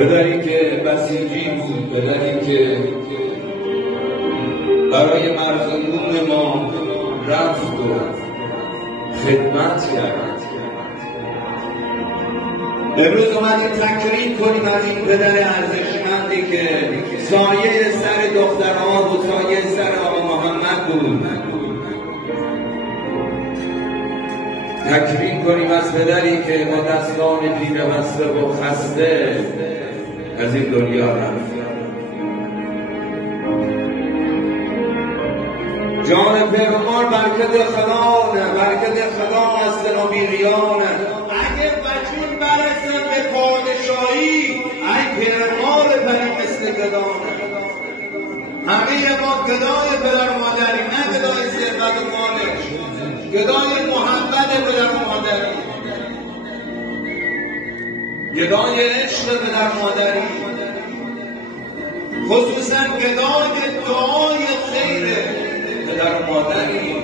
پدری که بسیجی بود، پدری که برای مرزندون ما رفت و خدمت کرد. امروز اومدیم تکریم کنیم از این پدر ارزشمندی که سایه سر دخترها و سایه سر آقا محمد بود. تکریم کنیم از پدری که با دستان پیر بسته و خسته از این دنیا رفت. جان پیغمبر برکت خدانه، برکت خدا از تنابیریانه. اگه وجود برسن به پادشاهی ای پیرمال پری مثل گدانه. همه ما گدای پدر و مادری، نه گدای ثروت و مالش، گدای محبت پدر و مادری، گدای عشق پدر و مادری، خصوصا گدای دعای خیر پدر و مادری.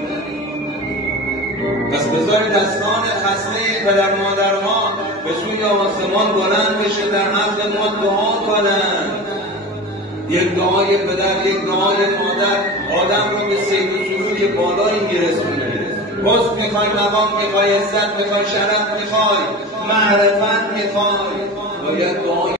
پس بذارید دستان خسته پدر و مادرها به سوی آسمان بلند بشه، در حق ما دعا کنند. یک دعای پدر، یک دعای مادر آدم رو به سید و سرور بالایی میرسونه. پست میخوای، مقام میخوای، عزت میخوای، شرف میخوای، معرفت میخوای، باید دعای